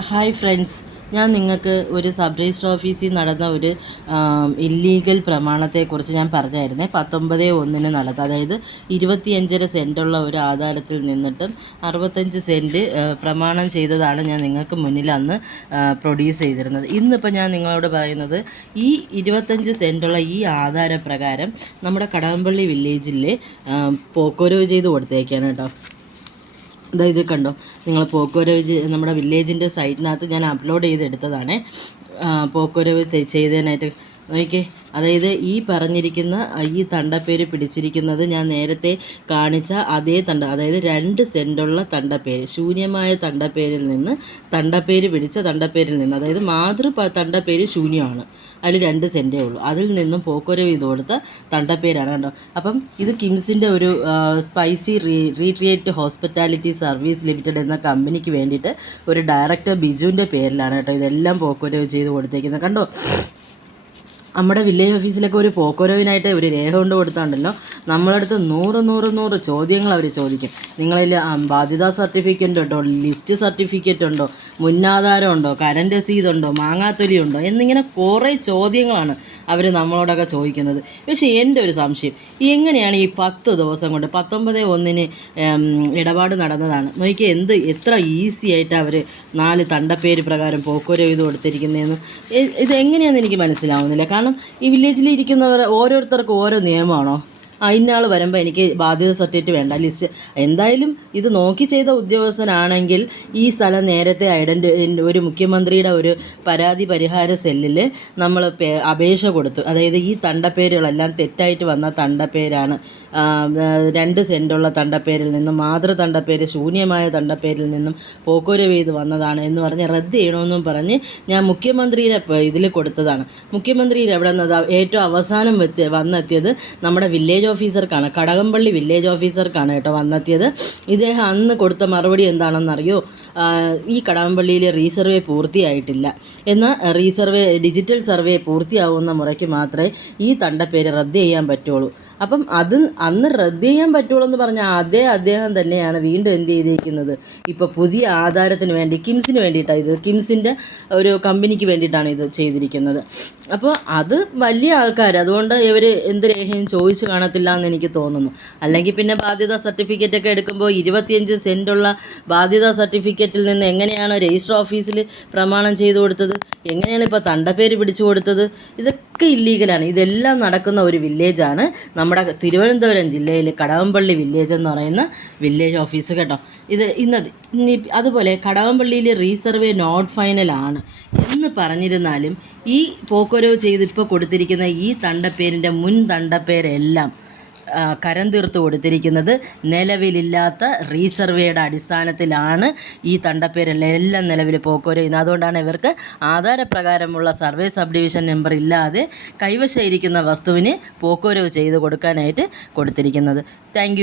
Hi friends, ഞാൻ നിങ്ങൾക്ക് ഒരു സബ് രജിസ്റ്റർ ഓഫീസിൽ നടന്ന ഒരു ഇല്ലീഗൽ പ്രമാണത്തെക്കുറിച്ച് ഞാൻ പറഞ്ഞായിരുന്നേ. 19/1 നടന്നത്, അതായത് 25.5 സെൻറ്റുള്ള ഒരു ആധാരത്തിൽ നിന്നിട്ടും 65 സെൻറ്റ് പ്രമാണം ചെയ്തതാണ് ഞാൻ നിങ്ങൾക്ക് മുന്നിൽ അന്ന് പ്രൊഡ്യൂസ് ചെയ്തിരുന്നത്. ഇന്നിപ്പോൾ ഞാൻ നിങ്ങളോട് പറയുന്നത് ഈ 25 സെൻറ്റുള്ള ഈ ആധാരപ്രകാരം നമ്മുടെ കടകംപള്ളി വില്ലേജിലെ പോക്കോരവ് ചെയ്ത് കൊടുത്തേക്കാണ് കേട്ടോ. ഇത് കണ്ടോ, നിങ്ങൾ പോക്കോരവ് നമ്മുടെ വില്ലേജിൻ്റെ സൈറ്റിനകത്ത് ഞാൻ അപ്ലോഡ് ചെയ്തെടുത്തതാണ്. പോക്കോരവ് ചെയ്തതിനായിട്ട് നോക്കിക്കേ. അതായത് ഈ പറഞ്ഞിരിക്കുന്ന ഈ തണ്ടപ്പേര് പിടിച്ചിരിക്കുന്നത് ഞാൻ നേരത്തെ കാണിച്ച അതേ അതായത് 2 സെൻറ്റുള്ള തണ്ടപ്പേര്, ശൂന്യമായ തണ്ടപ്പേരിൽ നിന്ന് തണ്ടപ്പേര് പിടിച്ച തണ്ടപ്പേരിൽ നിന്ന്, അതായത് മാതൃ തണ്ടപ്പേര് ശൂന്യമാണ്, അതിൽ 2 സെൻറ്റേ ഉള്ളൂ. അതിൽ നിന്നും പോക്കോരവ് ചെയ്ത് കൊടുത്ത തണ്ടപ്പേരാണ് കേട്ടോ. അപ്പം ഇത് കിംസിൻ്റെ ഒരു സ്പൈസി റീട്രിയേറ്റ് ഹോസ്പിറ്റാലിറ്റി സർവീസ് ലിമിറ്റഡ് എന്ന കമ്പനിക്ക് വേണ്ടിയിട്ട് ഒരു ഡയറക്ടർ ബിജുവിൻ്റെ പേരിലാണ് കേട്ടോ ഇതെല്ലാം പോക്കോരവ് ചെയ്ത് കൊടുത്തേക്കുന്നത്. കണ്ടോ, നമ്മുടെ വില്ലേജ് ഓഫീസിലൊക്കെ ഒരു പോക്കോരവിനായിട്ട് ഒരു രേഖ കൊണ്ട് കൊടുത്താണ്ടല്ലോ, നമ്മളടുത്ത് 100 ചോദ്യങ്ങൾ അവർ ചോദിക്കും. നിങ്ങളിൽ ബാധ്യതാ സർട്ടിഫിക്കറ്റ് ഉണ്ടോ, ലിസ്റ്റ് സർട്ടിഫിക്കറ്റ് ഉണ്ടോ, മുന്നാധാരം ഉണ്ടോ, കറണ്ട് രസീത് ഉണ്ടോ, മാങ്ങാത്തൊലി ഉണ്ടോ എന്നിങ്ങനെ കുറേ ചോദ്യങ്ങളാണ് അവർ നമ്മളോടൊക്കെ ചോദിക്കുന്നത്. പക്ഷേ എൻ്റെ ഒരു സംശയം, എങ്ങനെയാണ് ഈ 10 ദിവസം കൊണ്ട് 19/1 ഇടപാട് നടന്നതാണ് നോക്കിയാൽ എത്ര ഈസി ആയിട്ട് അവർ 4 തണ്ടപ്പേര് പ്രകാരം പോക്കോരവ് ചെയ്ത് കൊടുത്തിരിക്കുന്നതെന്ന് ഇതെങ്ങനെയാണെന്ന് എനിക്ക് മനസ്സിലാവുന്നില്ല. കാരണം ഈ വില്ലേജിൽ ഇരിക്കുന്നവർ ഓരോരുത്തർക്കും ഓരോ നിയമമാണോ? ഇന്നയാൾ വരുമ്പോൾ എനിക്ക് ബാധ്യത സർട്ടിഫിക്കറ്റ് വേണ്ട, ലിസ്റ്റ് എന്തായാലും ഇത് നോക്കി ചെയ്ത ഉദ്യോഗസ്ഥനാണെങ്കിൽ ഈ സ്ഥലം നേരത്തെ ഒരു മുഖ്യമന്ത്രിയുടെ ഒരു പരാതി പരിഹാര സെല്ലിൽ നമ്മൾ അപേക്ഷ കൊടുത്തു. അതായത് ഈ തണ്ടപ്പേരുകളെല്ലാം തെറ്റായിട്ട് വന്ന തണ്ടപ്പേരാണ്, 2 സെൻറ്റുള്ള തണ്ടപ്പേരിൽ നിന്നും മാതൃ തണ്ടപ്പേര് ശൂന്യമായ തണ്ടപ്പേരിൽ നിന്നും പോക്കോരവ് ചെയ്ത് വന്നതാണ് എന്ന് പറഞ്ഞ് റദ്ദ് ചെയ്യണമെന്നും പറഞ്ഞ് ഞാൻ മുഖ്യമന്ത്രിയുടെ ഇതിൽ കൊടുത്തതാണ്. മുഖ്യമന്ത്രിയിൽ എവിടെ നിന്നത് ഏറ്റവും അവസാനം വന്നെത്തിയത് നമ്മുടെ വില്ലേജ് ഓഫീസർക്കാണ്, കടകംപള്ളി വില്ലേജ് ഓഫീസർക്കാണ് കേട്ടോ വന്നെത്തിയത്. ഇദ്ദേഹം അന്ന് കൊടുത്ത മറുപടി എന്താണെന്നറിയോ? ഈ കടകംപള്ളിയിലെ റീസർവേ പൂർത്തിയായിട്ടില്ല, എന്നാൽ ഡിജിറ്റൽ സർവേ പൂർത്തിയാവുന്ന മുറയ്ക്ക് മാത്രമേ ഈ തണ്ടപ്പേര് റദ്ദ് ചെയ്യാൻ പറ്റുള്ളൂ. അപ്പം അന്ന് റദ്ദ് ചെയ്യാൻ പറ്റുള്ളൂ എന്ന് പറഞ്ഞാൽ അദ്ദേഹം തന്നെയാണ് വീണ്ടും എന്ത് ചെയ്തിരിക്കുന്നത്, ഇപ്പോൾ പുതിയ ആധാരത്തിന് വേണ്ടി കിംസിന് വേണ്ടിയിട്ടാണ് ഇത്, കിംസിൻ്റെ ഒരു കമ്പനിക്ക് വേണ്ടിയിട്ടാണ് ഇത് ചെയ്തിരിക്കുന്നത്. അപ്പോൾ അത് വലിയ ആൾക്കാർ, അതുകൊണ്ട് ഇവർ എന്ത് രേഖയും ചോദിച്ചു കാണത്തില്ല എന്ന് എനിക്ക് തോന്നുന്നു. അല്ലെങ്കിൽ പിന്നെ ബാധ്യതാ സർട്ടിഫിക്കറ്റൊക്കെ എടുക്കുമ്പോൾ 25 സെൻറ്റുള്ള ബാധ്യതാ സർട്ടിഫിക്കറ്റിൽ നിന്ന് എങ്ങനെയാണ് രജിസ്റ്റർ ഓഫീസിൽ പ്രമാണം ചെയ്തു കൊടുത്തത്, എങ്ങനെയാണ് ഇപ്പോൾ തണ്ടപ്പേര് പിടിച്ചു കൊടുത്തത്? ഇതൊക്കെ ഇല്ലീഗലാണ്. ഇതെല്ലാം നടക്കുന്ന ഒരു വില്ലേജാണ് നമ്മുടെ തിരുവനന്തപുരം ജില്ലയിൽ കടകംപള്ളി വില്ലേജ് എന്ന് പറയുന്ന വില്ലേജ് ഓഫീസ് കേട്ടോ. അതുപോലെ കടകംപള്ളിയിൽ റീസർവേ നോട്ട് ഫൈനലാണ് എന്ന് പറഞ്ഞിരുന്നാലും ഈ പോക്കോരവ് ചെയ്ത് ഇപ്പോൾ കൊടുത്തിരിക്കുന്ന ഈ തണ്ടപ്പേരിൻ്റെ മുൻ തണ്ടപ്പേരെല്ലാം കരം തീർത്ത് കൊടുത്തിരിക്കുന്നത് നിലവിലില്ലാത്ത റീസർവേയുടെ അടിസ്ഥാനത്തിലാണ്. ഈ തണ്ടപ്പേരെല്ലാം നിലവിൽ പോക്കോരവ് ചെയ്യുന്നത്. അതുകൊണ്ടാണ് ഇവർക്ക് ആധാരപ്രകാരമുള്ള സർവേ സബ് ഡിവിഷൻ നമ്പർ ഇല്ലാതെ കൈവശം ഇരിക്കുന്ന വസ്തുവിന് പോക്കോരവ് ചെയ്ത് കൊടുക്കാനായിട്ട് കൊടുത്തിരിക്കുന്നത്. താങ്ക്